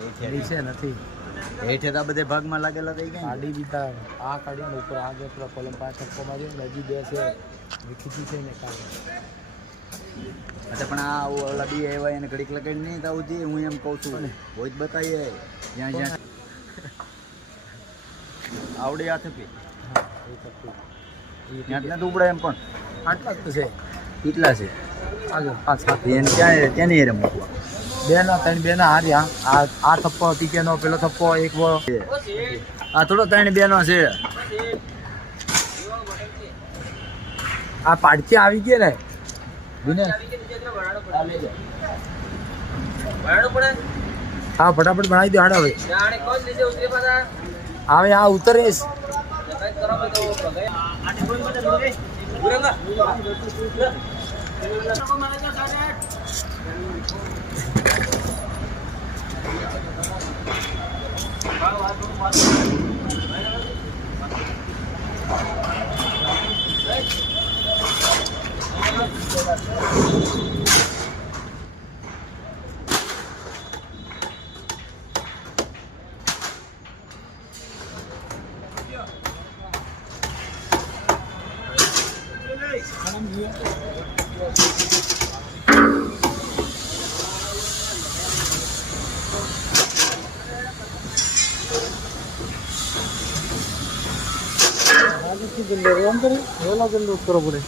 નીચે નથી હેઠે તો બધે ભાગમાં લાગેલા થઈ ગયા કાઢી દીધા આ કાઢીને ઉપર આ જે પેલા કોલમ પાંચ છક્કો માર્યો હજી બે છે વિખીતી છે ને કાઢે અચ્છા પણ આ ઓલા બી આવ્યા એને ઘડીક લગાડી નહીં તો આવતી હું એમ કહું છું હોય જ બતાવીએ જ્યાં જ્યાં આવડે હાથે પી ત્યાં જ ઉપડે એમ પણ આટલા જ તો છે કેટલા છે આગળ પાંચ સાત એને ક્યાં ત્યાં નહીં મૂકવા બે ના ત્રણ બે ના હાર્યા આ થપ્પો ટીકેનો પેલો થપ્પો એક આ થોડો 3-2 નો છે આ પાડકી આવી ગઈ ને દુને હા ફટાફટ બનાવી દો હાડ હવે હવે આ ઉતરેશ કરો પડે